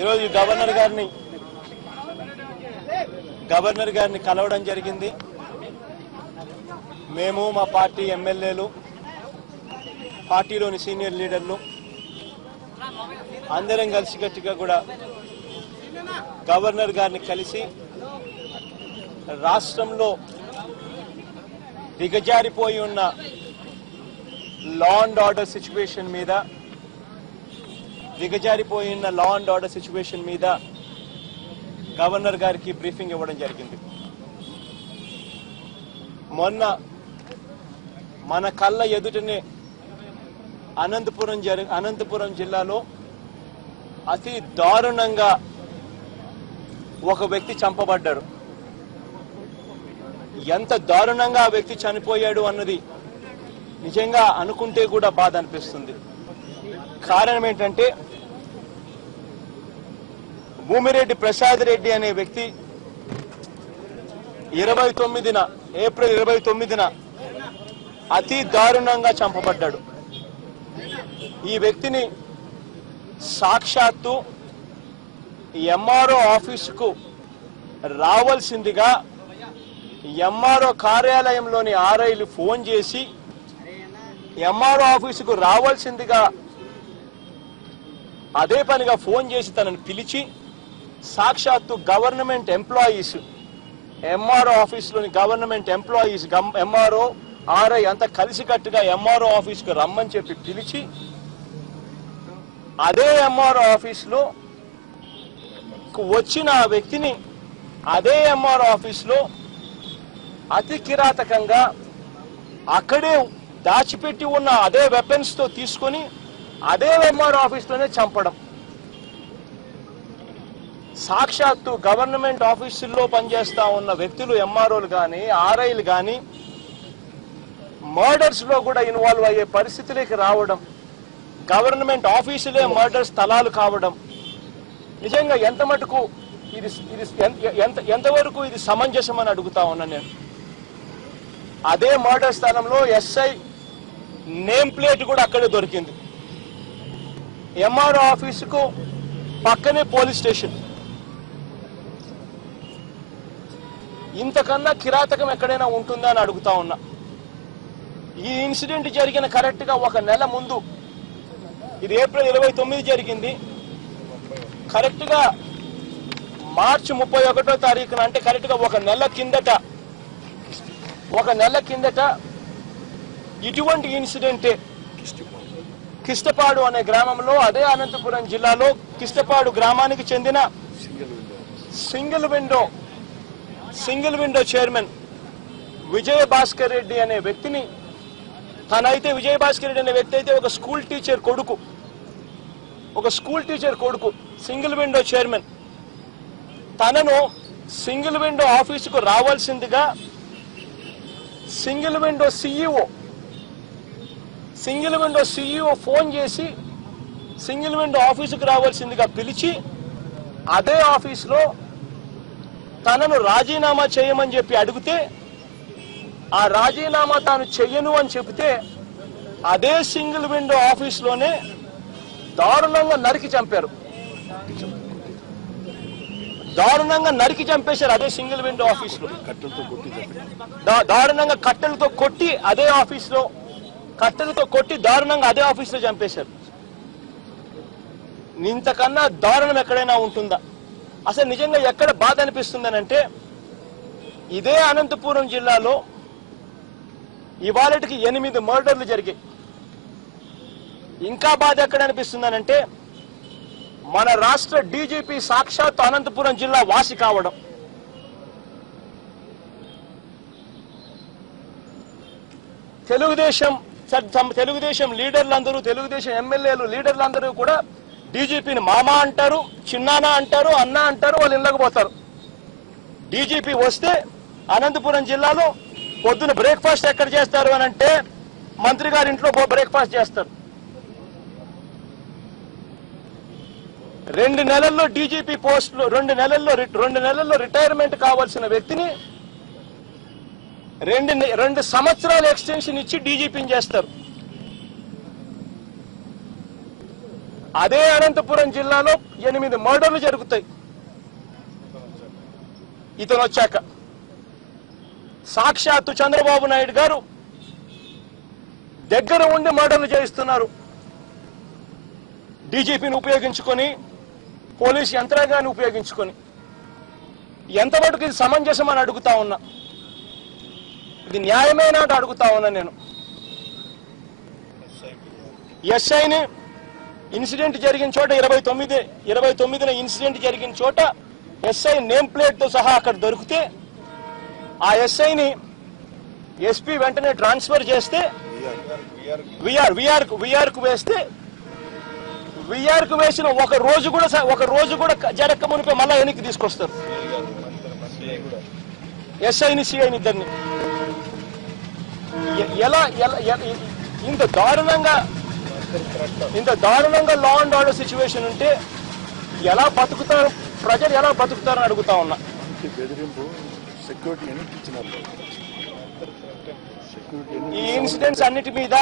ఈరోజు గవర్నర్ గారిని కలవడం జరిగింది. మేము మా పార్టీ ఎమ్మెల్యేలు, పార్టీలోని సీనియర్ లీడర్లు అందరం కలిసికట్టుగా కూడా గవర్నర్ గారిని కలిసి రాష్ట్రంలో దిగజారిపోయి ఉన్న లా అండ్ ఆర్డర్ సిచ్యువేషన్ మీద గవర్నర్ గారికి బ్రీఫింగ్ ఇవ్వడం జరిగింది. మొన్న మన కళ్ళ ఎదుటనే అనంతపురం జిల్లాలో అతి దారుణంగా ఒక వ్యక్తి చంపబడ్డాడు. ఎంత దారుణంగా ఆ వ్యక్తి చనిపోయాడు అన్నది నిజంగా అనుకుంటే కూడా బాధ అనిపిస్తుంది. కారణం ఏంటంటే భూమిరెడ్డి ప్రసాద్ రెడ్డి అనే వ్యక్తి ఏప్రిల్ 29న అతి దారుణంగా చంపబడ్డాడు. ఈ వ్యక్తిని సాక్షాత్తు ఎంఆర్ఓ ఆఫీసుకు రావాల్సిందిగా ఎంఆర్ఓ కార్యాలయంలోని ఆర్ఐలు ఫోన్ చేసి ఎంఆర్ఓ ఆఫీసుకు రావాల్సిందిగా అదే పనిగా ఫోన్ చేసి తనను పిలిచి సాక్షాత్తు గవర్నమెంట్ ఎంప్లాయీస్, ఎంఆర్ఓ ఆఫీసులోని గవర్నమెంట్ ఎంప్లాయీస్, ఎంఆర్ఓ ఆర్ఐ అంతా కలిసికట్టుగా ఎంఆర్ఓ ఆఫీసుకు రమ్మని చెప్పి పిలిచి అదే ఎంఆర్ఓ ఆఫీసులో వచ్చిన ఆ వ్యక్తిని అదే ఎంఆర్ఓ ఆఫీసులో అతి కిరాతకంగా అక్కడే దాచిపెట్టి ఉన్న అదే వెపన్స్ తో తీసుకొని అదే ఎంఆర్ఓ ఆఫీసులోనే చంపడం. సాక్షాత్తు గవర్నమెంట్ ఆఫీసుల్లో పనిచేస్తా ఉన్న వ్యక్తులు, ఎంఆర్ఓలు కానీ ఆర్ఐలు కానీ మర్డర్స్ లో కూడా ఇన్వాల్వ్ అయ్యే పరిస్థితులకి రావడం, గవర్నమెంట్ ఆఫీసులే మర్డర్ స్థలాలు కావడం నిజంగా ఎంత మటుకు ఎంతవరకు ఇది సమంజసం అని అడుగుతా ఉన్నా నేను. అదే మర్డర్ స్థలంలో ఎస్ఐ నేమ్ ప్లేట్ కూడా అక్కడే దొరికింది. ఎంఆర్ఓ ఆఫీసుకు పక్కనే పోలీస్ స్టేషన్. ఇంతకన్నా కిరాతకం ఎక్కడైనా ఉంటుందా అని అడుగుతా ఉన్నా. ఈ ఇన్సిడెంట్ జరిగిన కరెక్ట్ గా ఒక నెల ముందు, ఇది ఏప్రిల్ 29 జరిగింది. కరెక్ట్ గా మార్చి 31వ తారీఖున, అంటే కరెక్ట్ గా ఒక నెల కిందట ఇటువంటి ఇన్సిడెంటే కిష్టపాడు అనే గ్రామంలో, అదే అనంతపురం జిల్లాలో కిష్టపాడు గ్రామానికి చెందిన సింగిల్ విండో చైర్మన్ విజయ భాస్కర్ రెడ్డి అనే వ్యక్తిని, విజయ భాస్కర్ రెడ్డి అనే వ్యక్తి అయితే ఒక స్కూల్ టీచర్ కొడుకు సింగిల్ విండో చైర్మన్. తనను సింగిల్ విండో ఆఫీసుకు రావాల్సిందిగా సింగిల్ విండో సిఇఓ ఫోన్ చేసి సింగిల్ విండో ఆఫీసుకు రావాల్సిందిగా పిలిచి అదే ఆఫీసులో తనను రాజీనామా చేయమని చెప్పి అడిగితే, ఆ రాజీనామా తాను చెయ్యను అని చెబితే అదే సింగిల్ విండో ఆఫీసులోనే దారుణంగా నరికి చంపేశారు. అదే సింగిల్ విండో ఆఫీసులో దారుణంగా కట్టెలతో కొట్టి అదే ఆఫీసులో చంపేశారు. ఇంతకన్నా దారుణం ఎక్కడైనా ఉంటుందా? అసలు నిజంగా ఎక్కడ బాధ అనిపిస్తుందనంటే, ఇదే అనంతపురం జిల్లాలో ఇవాళకి 8 మర్డర్లు జరిగాయి. ఇంకా బాధ ఎక్కడ అనిపిస్తుందనంటే, మన రాష్ట్ర డీజీపీ సాక్షాత్ అనంతపురం జిల్లా వాసి కావడం. తెలుగుదేశం లీడర్లందరూ, తెలుగుదేశం ఎమ్మెల్యేలు లీడర్లందరూ కూడా డీజీపీని మామ అంటారు, చిన్నానా అంటారు, అన్న అంటారు, వాళ్ళు ఇళ్ళకి పోతారు. డీజీపీ వస్తే అనంతపురం జిల్లాలో పొద్దున బ్రేక్ఫాస్ట్ ఎక్కడ చేస్తారు అని అంటే మంత్రి గారి ఇంట్లో బ్రేక్ఫాస్ట్ చేస్తారు. 2 నెలల్లో డీజీపీ పోస్టులో 2 నెలల్లో రిటైర్మెంట్ కావాల్సిన వ్యక్తిని 2 సంవత్సరాల ఎక్స్టెన్షన్ ఇచ్చి డీజీపీని చేస్తారు. అదే అనంతపురం జిల్లాలో 8 మర్డర్లు జరుగుతాయి ఇతను వచ్చాక. సాక్షాత్తు చంద్రబాబు నాయుడు గారు దగ్గర ఉండి మర్డర్లు చేయిస్తున్నారు. డీజీపీని ఉపయోగించుకొని, పోలీసు యంత్రాంగాన్ని ఉపయోగించుకొని. ఎంతవరకు ఇది సమంజసమని అడుగుతా ఉన్నా, ఇది న్యాయమేనా అని అడుగుతా ఉన్నా నేను. ఎస్ఐని ఇన్సిడెంట్ జరిగిన చోట 29న ఇన్సిడెంట్ జరిగిన చోట ఎస్ఐ నేమ్ ప్లేట్ తో సహా అక్కడ దొరికితే ఆ ఎస్ఐని ఎస్పీ వెంటనే ట్రాన్స్ఫర్ చేస్తే విఆర్కు వేస్తే విఆర్కు వేసిన ఒక రోజు కూడా జరక్క మునిపే మళ్ళా వెనక్కి తీసుకొస్తారు ఎస్ఐని సిఐని ఇద్దరిని. ఎలా ఇంత దారుణంగా లా అండ్ ఆర్డర్ సిచ్యువేషన్ ఉంటే ఎలా బతుకుతారు ప్రజలు, ఎలా బతుకుతారని అడుగుతా ఉన్నా. ఈ ఇన్సిడెంట్స్ అన్నిటి మీద,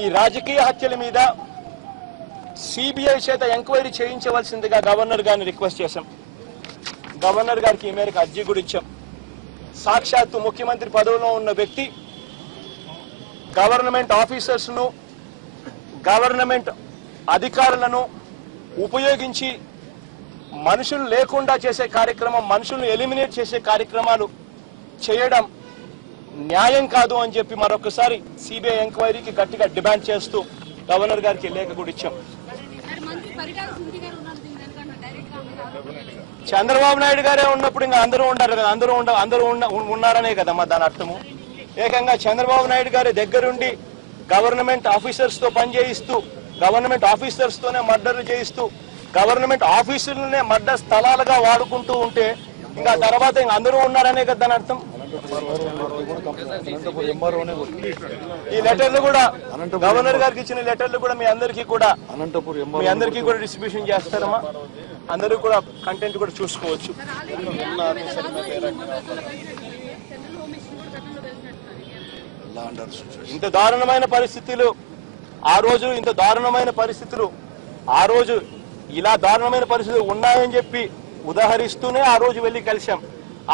ఈ రాజకీయ హత్యల మీద సిబిఐ చేత ఎంక్వైరీ చేయించవలసిందిగా గవర్నర్ గారిని రిక్వెస్ట్ చేశాం. గవర్నర్ గారికి ఈ మేరకు అర్జీ కూడా ఇచ్చాం. సాక్షాత్తు ముఖ్యమంత్రి పదవిలో ఉన్న వ్యక్తి గవర్నమెంట్ ఆఫీసర్స్ ను, గవర్నమెంట్ అధికారులను ఉపయోగించి మనుషులు లేకుండా చేసే కార్యక్రమం, మనుషులను ఎలిమినేట్ చేసే కార్యక్రమాలు చేయడం న్యాయం కాదు అని చెప్పి మరొకసారి సిబిఐ ఎంక్వైరీకి గట్టిగా డిమాండ్ చేస్తూ గవర్నర్ గారికి లేఖ కూడా ఇచ్చాం. చంద్రబాబు నాయుడు గారే ఉన్నప్పుడు ఇంకా అందరూ ఉంటారు కదా, అందరూ ఉన్నారనే కదమ్మా దాని అర్థము. ఏకంగా చంద్రబాబు నాయుడు గారి దగ్గరుండి గవర్నమెంట్ ఆఫీసర్స్ తో పనిచేయిస్తూ, గవర్నమెంట్ ఆఫీసర్స్ తోనే మర్డర్లు చేయిస్తూ, గవర్నమెంట్ ఆఫీసులనే మర్డర్ స్థలాలుగా వాడుకుంటూ ఉంటే ఇంకా తర్వాత ఇంక అందరూ ఉన్నారనే కదా దాని అర్థం. ఈ లెటర్లు కూడా గవర్నర్ గారికి ఇచ్చిన లెటర్లు కూడా మీ అందరికీ కూడా డిస్ట్రిబ్యూషన్ చేస్తారమ్మా. అందరూ కూడా కంటెంట్ కూడా చూసుకోవచ్చు. ఇంత దారుణమైన పరిస్థితులు ఆ రోజు ఇలా దారుణమైన పరిస్థితులు ఉన్నాయని చెప్పి ఉదాహరిస్తూనే ఆ రోజు వెళ్ళి కలిశాం.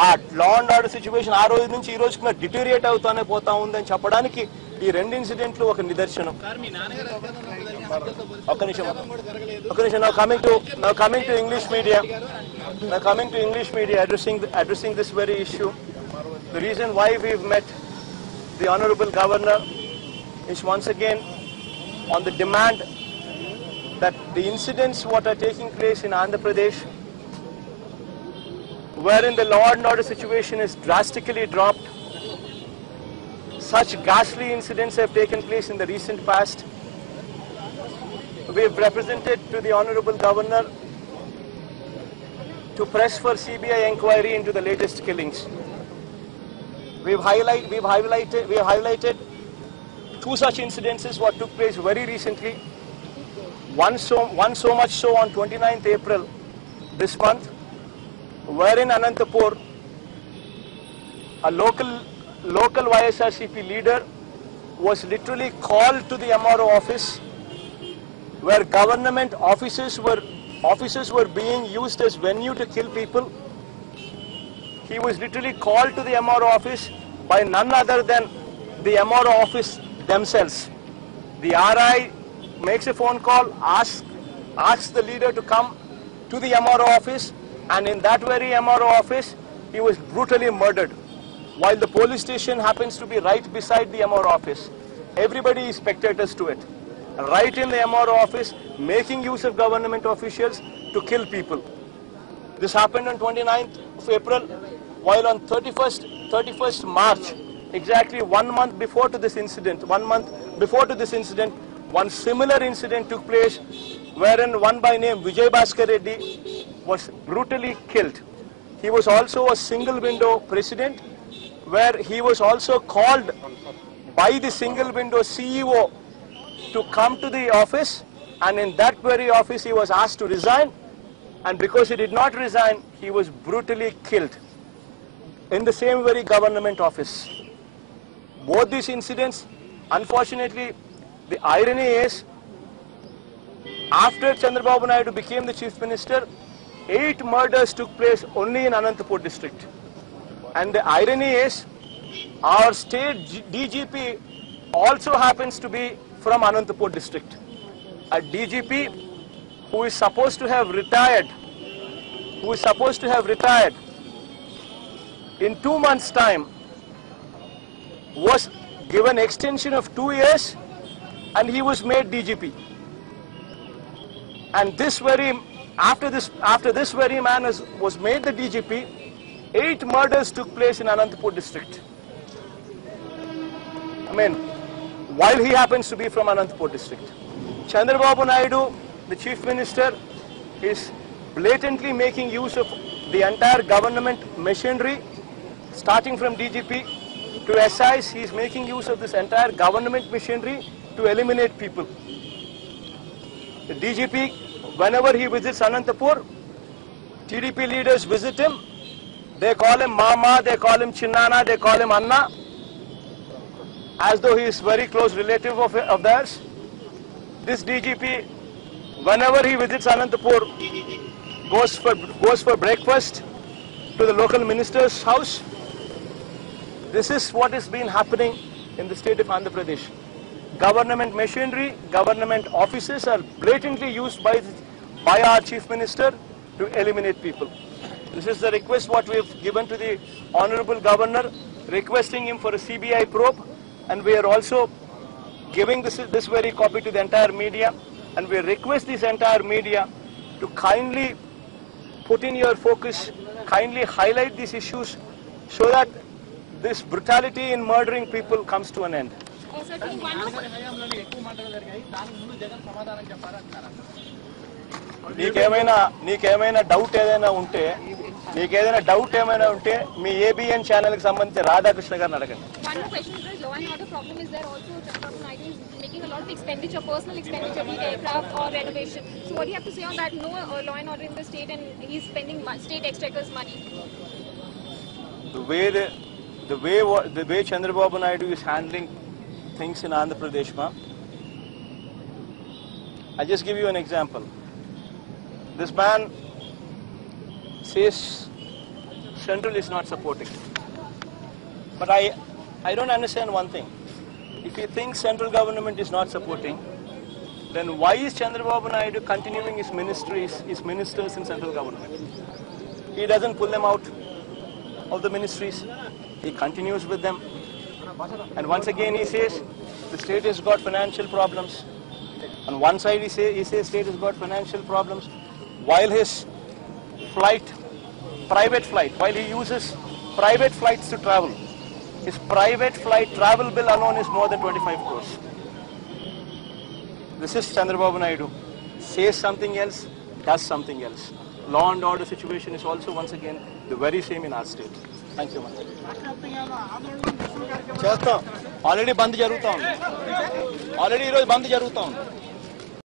ఆ లా అండ్ ఆర్డర్ సిచ్యువేషన్ ఆ రోజు నుంచి ఈ రోజుకి డిటోరియేట్ అవుతానే పోతా ఉందని చెప్పడానికి ఈ 2 ఇన్సిడెంట్లు ఒక నిదర్శనం. ఒక నిమిషం. Now coming to English media, addressing this very issue. The reason why we've met the Honorable Governor is once again on the demand that the incidents what are taking place in Andhra Pradesh, wherein the law and order situation is drastically dropped, such ghastly incidents have taken place in the recent past. We have represented to the Honorable Governor to press for CBI inquiry into the latest killings. We have highlighted 2 such incidences what took place very recently. One so much so on 29th April this month, wherein Anantapur, a local YSRCP leader was literally called to the MRO office, where government offices were being used as venue to kill people. He was literally called to the MRO office by none other than the MRO office themselves. The RI makes a phone call, asks the leader to come to the MRO office, and in that very MRO office, he was brutally murdered. While the police station happens to be right beside the MRO office, everybody is spectators to it. Right in the MRO office, making use of government officials to kill people. This happened on 29th of April, while on 31st March, exactly 1 month before to this incident, one similar incident took place, wherein one by name Vijay Bhaskar Reddy was brutally killed. He was also a single window president, where he was also called by the single window CEO to come to the office, and in that very office he was asked to resign, and because he did not resign, he was brutally killed in the same very government office. Both these incidents, unfortunately, the irony is After Chandrababu Naidu became the chief minister, 8 murders took place only in Anantapur district. And the irony is, our state DGP also happens to be from Anantapur district. A DGP who is supposed to have retired, in 2 months' time, was given extension of 2 years, and he was made DGP. And after this very man was made the DGP, 8 murders took place in Anantapur district. I mean, while he happens to be from Anantapur district. Chandrababu Naidu, the chief minister, is blatantly making use of the entire government machinery, starting from DGP to SIs. He is making use of this entire government machinery to eliminate people. The DGP, whenever he visits Anantapur, TDP leaders visit him. They call him Mama, they call him Chinnana, they call him Anna, as though he is very close relative of theirs. This DGP, whenever he visits Anantapur, goes for breakfast to the local minister's house. This is what has been happening in the state of Andhra Pradesh. Government machinery, government offices are blatantly used by our chief minister to eliminate people. This is the request what we have given to the Honorable Governor, requesting him for a CBI probe, and we are also giving this very copy to the entire media, and we request this entire media to kindly put in your focus, kindly highlight these issues so that this brutality in murdering people comes to an end. నీకేమైనా doubt ఏదైనా ఉంటే మీ ABN channel కి సంబంధించి రాధాకృష్ణ గారిని అడగండి. Making a lot of expenditure, personal expenditure, be it aircraft or renovation. So what do you have to say on that? No law and order in the state, and he's spending state exchequer's money. The way Chandrababu Naidu is handling things in Andhra Pradesh, I'll just give you an example. This man says Central is not supporting. But I don't understand one thing. If he thinks central government is not supporting, then why is Chandrababu Naidu continuing his ministers in central government? He doesn't pull them out of the ministries. He continues with them. And once again he says the state has got financial problems. On one side he says state has got financial problems, while his private flight, while he uses private flights to travel, his private flight travel bill alone is more than 25 crores. This is Chandrababu Naidu. Says something else, does something else. Law and order situation is also once again the very same in our state. Thank you much. చేస్తాం. Already బంద్ జరుగుతా ఉంది.